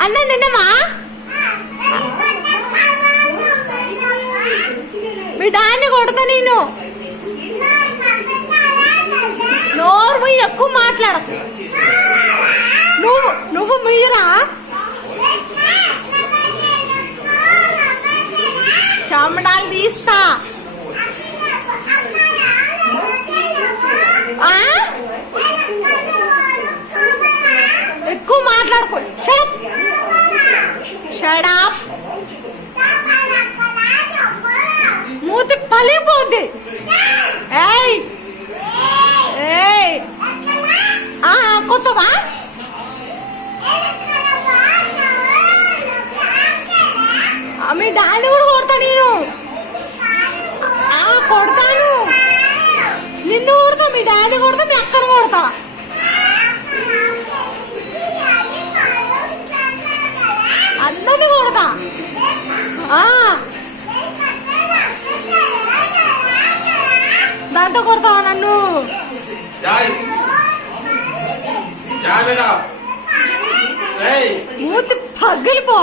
అన్న నిన్నమా మీ డాన్ని కొడతా నేను. నోరు ఎక్కువ మాట్లాడకు. నువ్వు మీరా చెమడాలు తీస్తా. ఎక్కువ మాట్లాడుకో. షడప్. మూతి పలిపోద్ది. ఏయ్ ఏయ్ కొత్తవా? మీ డాడీ కూడా కొడతా నేను. కొడతాను. నిన్ను కొడతా, మీ డాడీ కొడతా, మీ అక్కను కొడతా. అందరినీ కొడతా. దాంతో కొడతావా నన్ను? మూతి పగిలిపో.